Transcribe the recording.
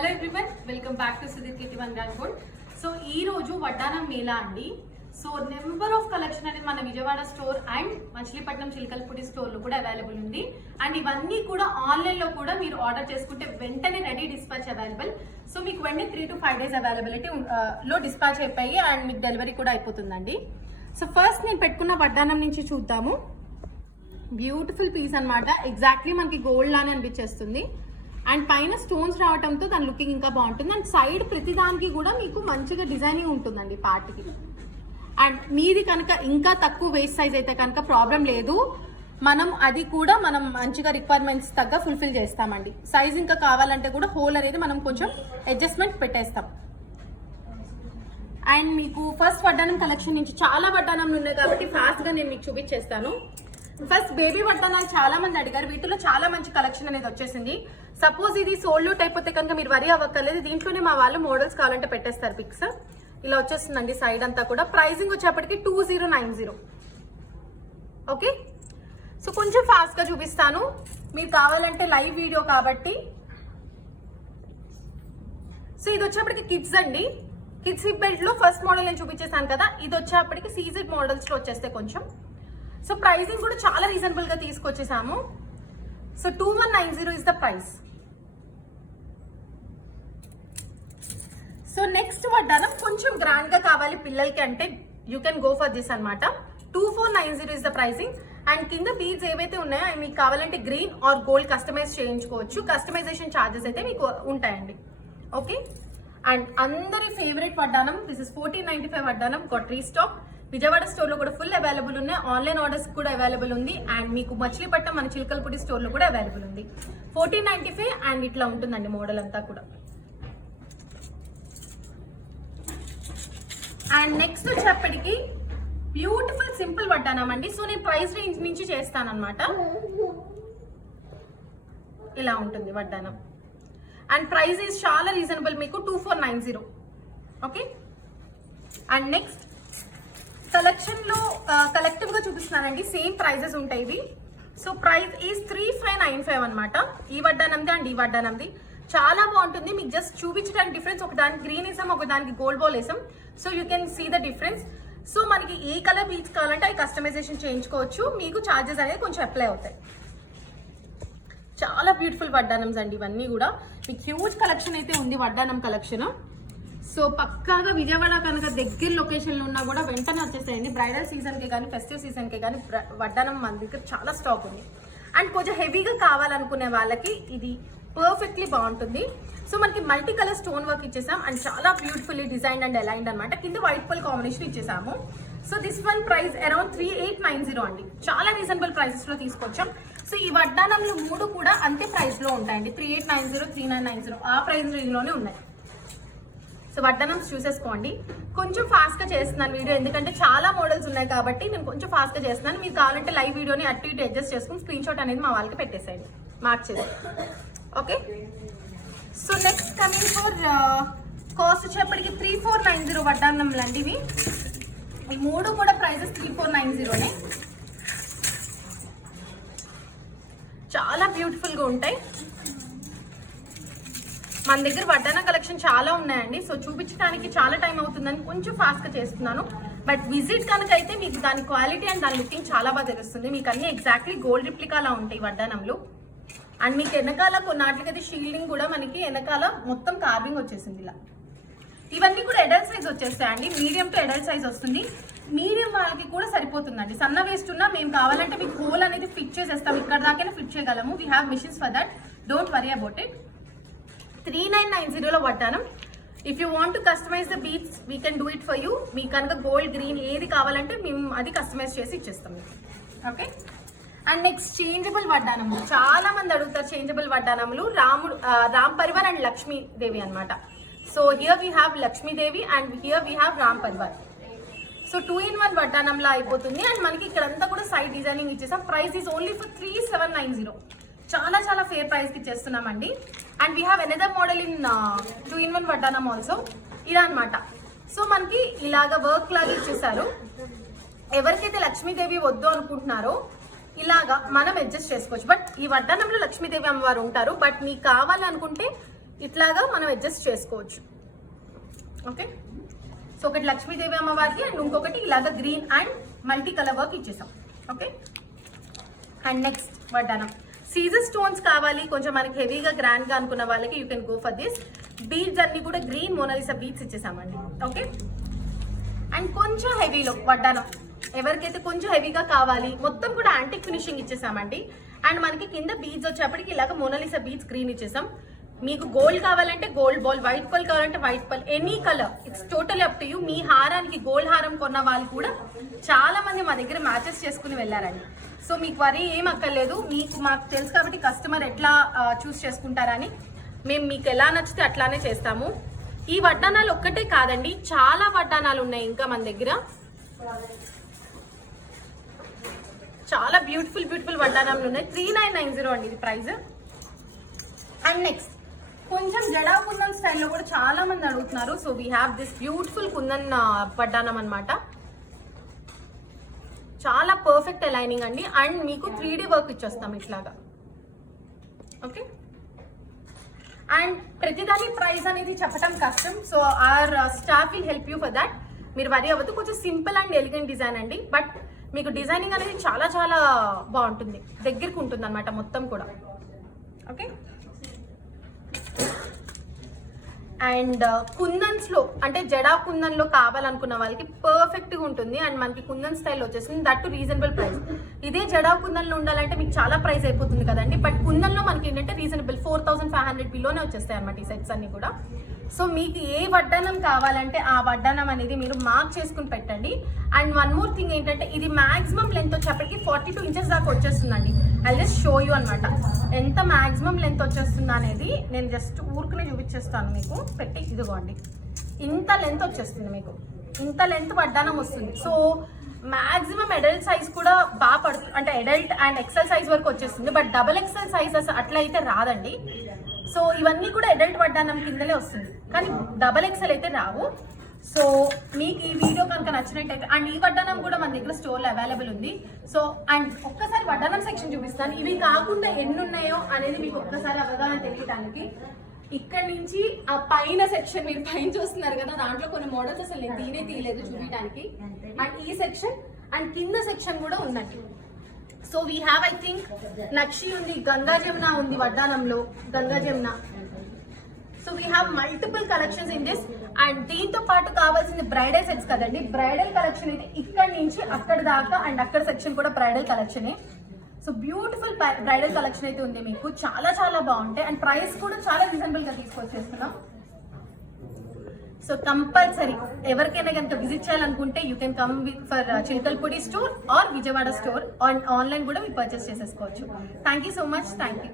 Hello everyone, welcome back to Sudhir Keerthi one grand gold. So ఈ రోజు వడ్డానం మేళా అండి. సో నెంబర్ ఆఫ్ కలెక్షన్ అనేది మన Vijayawada store and Machilipatnam Chilakalapudi store లో కూడా అవైలబుల్ ఉంది. అండ్ ఇవన్నీ కూడా ఆన్లైన్ లో కూడా మీరు ఆర్డర్ చేసుకుంటే వెంటనే రెడీ డిస్పాచ్ అవైలబుల్. సో మీకు వెంటనే 3 to 5 days అవైలబిలిటీ లో డిస్పాచ్ అయిపోయి అండ్ మీకు డెలివరీ కూడా అయిపోతుందండి. సో ఫస్ట్ నేను పెట్టుకున్న వడ్డానం నుంచి చూద్దాము. బ్యూటిఫుల్ పీస్ అన్నమాట. ఎగ్జాక్ట్లీ మనకి గోల్డ్ లానే అనిపించేస్తుంది. అండ్ పైన స్టోన్స్ రావడంతో దాని లుకింగ్ ఇంకా బాగుంటుంది. అండ్ సైడ్ ప్రతి దానికి కూడా మీకు మంచిగా డిజైనింగ్ ఉంటుందండి పార్ట్కి. అండ్ మీది కనుక ఇంకా తక్కువ వేస్ట్ సైజ్ అయితే కనుక ప్రాబ్లం లేదు, అది కూడా మనం మంచిగా రిక్వైర్మెంట్స్ తగ్గ ఫుల్ఫిల్ చేస్తామండి. సైజ్ ఇంకా కావాలంటే కూడా హోల్ అనేది మనం కొంచెం అడ్జస్ట్మెంట్ పెట్టేస్తాం. అండ్ మీకు ఫస్ట్ వడ్డానం కలెక్షన్ నుంచి చాలా వడ్డానంలు ఉన్నాయి కాబట్టి ఫాస్ట్ గా నేను మీకు చూపించేస్తాను. ఫస్ట్ బేబీ వడ్డానాలు చాలా మంది అడిగారు. వీటిలో చాలా మంచి కలెక్షన్ అనేది వచ్చేసింది. సపోజ్ ఇది సోల్డ్ అవుట్ అయిపోతే కనుక మీరు వరి అవ్వక్కర్లేదు. దీంట్లోనే మా వాళ్ళు మోడల్స్ కావాలంటే పెట్టేస్తారు. పిక్స్ ఇలా వచ్చేస్తుందండి. సైడ్ అంతా కూడా ప్రైసింగ్ వచ్చేప్పటికి 2090. ఓకే, సో కొంచెం ఫాస్ట్ గా చూపిస్తాను. మీరు కావాలంటే లైవ్ వీడియో కాబట్టి. సో ఇది వచ్చేప్పటికి కిడ్స్ అండి. కిడ్స్ హిప్ బెల్ట్ లో ఫస్ట్ మోడల్ నేను చూపించేసాను కదా, ఇది వచ్చేప్పటికి సీజెడ్ మోడల్స్ లో వచ్చేస్తే కొంచెం. సో ప్రైసింగ్ కూడా చాలా రీజనబుల్ గా తీసుకొచ్చేసాము. So 2190 is the price. So next వడ్డానం కొంచెం గ్రాండ్ గా కావాలి పిల్లలకి అంటే you can go for this అనమాట. 2490 ఇస్ ద ప్రైసింగ్. అండ్ కింద బీడ్స్ ఏవైతే ఉన్నాయో అవి మీకు కావాలంటే గ్రీన్ ఆర్ గోల్డ్ కస్టమైజ్ చేయించుకోవచ్చు. కస్టమైజేషన్ ఛార్జెస్ అయితే మీకు ఉంటాయండి. ఓకే, అండ్ అందరి ఫేవరెట్ వడ్డానం, దిస్ ఇస్ 1495 వడ్డానం. Got restock. విజయవాడ స్టోర్ లో కూడా ఫుల్ అవైలబుల్ ఉన్నాయి. ఆన్లైన్ ఆర్డర్స్ కూడా అవైలబుల్ ఉంది. అండ్ మీకు మచిలీపట్నం మన చిలకలపూడి స్టోర్ లో కూడా అవైలబుల్ ఉంది. 1495 అండ్ ఇట్లా ఉంటుందండి మోడల్ అంతా కూడా. అండ్ నెక్స్ట్ వచ్చేప్పటికి బ్యూటిఫుల్ సింపుల్ వడ్డానం అండి. సో నేను ప్రైస్ రేంజ్ నుంచి చేస్తాను అనమాట. ఇలా ఉంటుంది వడ్డానం. అండ్ ప్రైస్ ఈజ్ చాలా రీజనబుల్, మీకు 2490. ఓకే, అండ్ నెక్స్ట్ కలెక్షన్ లో కలెక్టివ్ గా చూపిస్తున్నానండి. సేమ్ ప్రైజెస్ ఉంటాయి ఇవి. సో ప్రైస్ ఈజ్ 3595 అనమాట. ఈ వడ్డానంది అండ్ ఈ వడ్డానంది చాలా బాగుంటుంది. మీకు జస్ట్ చూపించడానికి డిఫరెన్స్, ఒక దానికి గ్రీన్ వేసాం, ఒక దానికి గోల్డ్ బాల్ వేసాం. So you can see the difference. So మనకి ఏ కలర్ బీచ్ కావాలంటే అవి కస్టమైజేషన్ చేయించుకోవచ్చు. మీకు ఛార్జెస్ అనేది కొంచెం అప్లై అవుతాయి. చాలా బ్యూటిఫుల్ వడ్డానమ్స్ అండి ఇవన్నీ కూడా. మీకు హ్యూజ్ కలెక్షన్ అయితే ఉంది వడ్డానం కలెక్షన్. సో పక్కాగా విజయవాడ కనుక దగ్గర లొకేషన్లో ఉన్నా కూడా వెంటనే వచ్చేస్తాయండి. బ్రైడల్ సీజన్కి కానీ ఫెస్టివ్ సీజన్కి కానీ వడ్డానం మన దగ్గర చాలా స్టాక్ ఉంది. అండ్ కొంచెం హెవీగా కావాలనుకునే వాళ్ళకి ఇది పర్ఫెక్ట్లీ బాగుంటుంది. సో మనకి మల్టీ కలర్ స్టోన్ వర్క్ ఇచ్చేసాం అండ్ చాలా బ్యూటిఫుల్లీ డిజైన్ అండ్ అలైన్డ్ అనమాట. కింద వైట్ పల్ కాంబినేషన్ ఇచ్చేసాము. So this one price around 3890 అండి. చాలా రీజనబుల్ ప్రైసెస్ లో తీసుకొచ్చాం. సో ఈ వడ్డానంలు 3 కూడా అంతే ప్రైస్ లో ఉంటాయండి. 3890, 3990 ఆ ప్రైస్ రేంజ్ లోనే ఉన్నాయి. సో వడ్డానం చూసేసుకోండి. కొంచెం ఫాస్ట్ గా చేస్తున్నాను వీడియో, ఎందుకంటే చాలా మోడల్స్ ఉన్నాయి కాబట్టి నేను కొంచెం ఫాస్ట్ గా చేస్తున్నాను. మీరు కావాలంటే లైవ్ వీడియోని అటు ఇటు అడ్జస్ట్ చేసుకుని స్క్రీన్ షాట్ అనేది మా వాళ్ళకి పెట్టేసేయండి, మార్క్ చేసి. Okay, so next coming for cost వచ్చేప్పటికి 3490 వడ్డానంలు అండి ఇవి. ఈ 3 కూడా ప్రైజెస్ 3490నే. చాలా బ్యూటిఫుల్ గా ఉంటాయి. మన దగ్గర వడ్డానం కలెక్షన్ చాలా ఉన్నాయండి. సో చూపించడానికి చాలా టైం అవుతుందని కొంచెం ఫాస్ట్ గా చేస్తున్నాను. బట్ విజిట్ కనుక అయితే మీకు దాని క్వాలిటీ అండ్ దాని లుకింగ్ చాలా బాగా తెలుస్తుంది. మీకు అన్ని ఎగ్జాక్ట్లీ గోల్డ్ రిప్లికాలా ఉంటాయి వడ్డానంలు. అండ్ మీకు వెనకాల కొన్నాట్లకైతే షీల్డింగ్ కూడా మనకి వెనకాల మొత్తం కార్వింగ్ వచ్చేసింది ఇలా. ఇవన్నీ కూడా అడల్ట్ సైజ్ వచ్చేస్తాయండి. మీడియం టు అడల్ట్ సైజ్ వస్తుంది. మీడియం వాళ్ళకి కూడా సరిపోతుందండి. సన్న వేస్ట్ ఉన్నా మేము కావాలంటే మీకు హోల్ అనేది ఫిట్ చేసేస్తాం. ఇక్కడ దాకైనా ఫిట్ చేయగలము. We have machines for that, don't worry about it. 3990 లో వడ్డానం. If you want to customise the beads we can do it for you. మీకు కనుక గోల్డ్ గ్రీన్ ఏది కావాలంటే మేము అది కస్టమైజ్ చేసి ఇచ్చేస్తాం మీకు. ఓకే, అండ్ నెక్స్ట్ చేంజబుల్ వడ్డానములు. చాలా మంది అడుగుతారు చేంజబుల్ వడ్డానములు. రామ్ పరివార్ అండ్ లక్ష్మీదేవి అనమాట. So here we have Lakshmidevi and here we have Ram Parivar. So 2-in-1 వడ్డానంలా అయిపోతుంది. అండ్ మనకి ఇక్కడంతా కూడా సైడ్ డిజైనింగ్ ఇచ్చేసాం. Price is only for 3790. చాలా చాలా ఫేర్ ప్రైస్ కి ఇచ్చేస్తున్నామండి. And we have another model in 2-in-1 వడ్డానం ఆల్సో. ఇలా అనమాట. సో మనకి ఇలాగా వర్క్ లాగా ఇచ్చేసారు. ఎవరికైతే లక్ష్మీదేవి వద్దు అనుకుంటున్నారో ఇలాగా మనం అడ్జస్ట్ చేసుకోవచ్చు. బట్ ఈ వడ్డానంలో లక్ష్మీదేవి అమ్మవారు ఉంటారు. బట్ మీకు కావాలనుకుంటే ఇట్లాగా మనం అడ్జస్ట్ చేసుకోవచ్చు. ఓకే, సో ఒకటి లక్ష్మీదేవి అమ్మవారికి అండ్ ఇంకొకటి ఇలాగా green and multi colour work ఇచ్చేసాం. ఓకే, అండ్ నెక్స్ట్ వడ్డానం. సీజర్ స్టోన్స్ కావాలి కొంచెం మనకి హెవీగా గ్రాండ్ గా అనుకున్న వాళ్ళకి you can go for this. Beads అన్ని కూడా గ్రీన్ మోనాలిసా బీడ్స్ ఇచ్చేసామండి. ఓకే, అండ్ కొంచెం హెవీలో వడ్డానం ఎవరికైతే కొంచెం హెవీగా కావాలి మొత్తం కూడా యాంటిక్ ఫినిషింగ్ ఇచ్చేసామండి. అండ్ మనకి కింద బీడ్స్ వచ్చేప్పటికి ఇలాగ మోనాలిసా బీడ్స్ గ్రీన్ ఇచ్చేసాం. మీకు గోల్డ్ కావాలంటే గోల్డ్ బాల్, వైట్ పల్ కావాలంటే white pearl, any colour, it's totally up to you. మీ హారానికి గోల్డ్ హారం కొన్న వాళ్ళు కూడా చాలా మంది మా దగ్గర మ్యాచెస్ చేసుకుని వెళ్ళారండి. సో మీకు వరీ ఏం అక్కర్లేదు, మాకు తెలుసు కాబట్టి కస్టమర్ ఎట్లా చూస్ చేసుకుంటారని. మేము మీకు ఎలా నచ్చితే అట్లానే చేస్తాము. ఈ వడ్డానాలు ఒక్కటే కాదండి, చాలా వడ్డానాలు ఉన్నాయి ఇంకా మన దగ్గర. చాలా బ్యూటిఫుల్ బ్యూటిఫుల్ వడ్డానాలు ఉన్నాయి. 3990 అండి ఇది ప్రైస్. అండ్ నెక్స్ట్ కొంచెం జడా కుందన్ స్టైల్లో కూడా చాలా మంది అడుగుతున్నారు. So we have this beautiful kundan వడ్డానం అనమాట. చాలా పర్ఫెక్ట్ అలైనింగ్ అండి. అండ్ మీకు 3D వర్క్ ఇచ్చేస్తాం ఇట్లాగా. ఓకే, అండ్ ప్రతిదాని ప్రైస్ అనేది చెప్పడం కష్టం. So our staff will help you for that. మీరు వరీ అవ్వద్దు. కొంచెం సింపుల్ అండ్ ఎలిగెంట్ డిజైన్ అండి, బట్ మీకు డిజైనింగ్ అనేది చాలా చాలా బాగుంటుంది, దగ్గరికి ఉంటుంది అనమాట మొత్తం కూడా. ఓకే, అండ్ కుందన్స్ లో అంటే జడా కుందన్ లో కావాలనుకున్న వాళ్ళకి పర్ఫెక్ట్ గా ఉంటుంది. అండ్ మనకి కుందన్ స్టైల్ వచ్చేస్తుంది, దట్ టు రీజనబుల్ ప్రైస్. ఇదే జడా కుందన్ లో ఉండాలంటే మీకు చాలా ప్రైస్ అయిపోతుంది కదండి. బట్ కుందన్ లో మనకి ఏంటంటే రీజనబుల్ 4500 బిలోనే వచ్చేస్తాయి అనమాట ఈ సెట్స్ అన్ని కూడా. సో మీకు ఏ వడ్డానం కావాలంటే ఆ వడ్డానం అనేది మీరు మార్క్ చేసుకుని పెట్టండి. అండ్ వన్ మోర్ థింగ్ ఏంటంటే ఇది మాక్సిమం లెంత్ వచ్చేప్పటికి 42 ఇంచెస్ దాకా వచ్చేస్తుందండి. ఐ జస్ట్ షో యూ అనమాట ఎంత మాక్సిమం లెంత్ వచ్చేస్తుందా అనేది. నేను జస్ట్ ఊరికనే చూపించేస్తాను మీకు పెట్టి. ఇదిగోండి, ఇంత లెంత్ వచ్చేస్తుంది మీకు, ఇంత లెంత్ వడ్డానం వస్తుంది. సో మాక్సిమం అడల్ట్ సైజ్ కూడా బాగా పడుతుంది, అంటే అడల్ట్ అండ్ ఎక్సెల్ సైజ్ వరకు వచ్చేస్తుంది. బట్ డబల్ ఎక్సెల్ సైజెస్ అట్లా అయితే రాదండి. సో ఇవన్నీ కూడా అడల్ట్ వడ్డానం కిందలే వస్తుంది, కానీ డబల్ ఎక్సెల్ అయితే రావు. సో మీకు ఈ వీడియో కనుక నచ్చినట్టయితే, అండ్ ఈ వడ్డానం కూడా మన దగ్గర స్టోర్లో అవైలబుల్ ఉంది. సో అండ్ ఒక్కసారి వడ్డానం సెక్షన్ చూపిస్తాను. ఇవి కాకుండా ఎన్ని ఉన్నాయో అనేది మీకు ఒక్కసారి అవగాహన తెలియడానికి. ఇక్కడ నుంచి ఆ పైన సెక్షన్ మీరు పైన చూస్తున్నారు కదా, దాంట్లో కొన్ని మోడల్స్ అసలు నేను తీయలేదు చూపించడానికి. అండ్ ఈ సెక్షన్ అండ్ కింద సెక్షన్ కూడా ఉందండి. So we have I think నక్షి ఉంది, గంగా జమున ఉంది వడ్డానంలో, Ganga Jamuna. So we have multiple collections in this. And దీంతో పాటు కావాల్సింది బ్రైడల్ సెట్స్ కదండి. బ్రైడల్ కలెక్షన్ అయితే ఇక్కడ నుంచి అక్కడ దాకా, అండ్ అక్కడ సెక్షన్ కూడా బ్రైడల్ కలెక్షనే. సో బ్యూటిఫుల్ బ్రైడల్ కలెక్షన్ అయితే ఉంది మీకు, చాలా చాలా బాగుంటాయి. అండ్ ప్రైస్ కూడా చాలా రీజనబుల్ గా తీసుకొచ్చేస్తున్నాం. సో కంపల్సరీ ఎవరికైనా కనుక విజిట్ చేయాలనుకుంటే you can come for Chilkalpudi store or Vijayawada store. Online కూడా మీరు పర్చేస్ చేసేసుకోవచ్చు. Thank you so much. Thank you.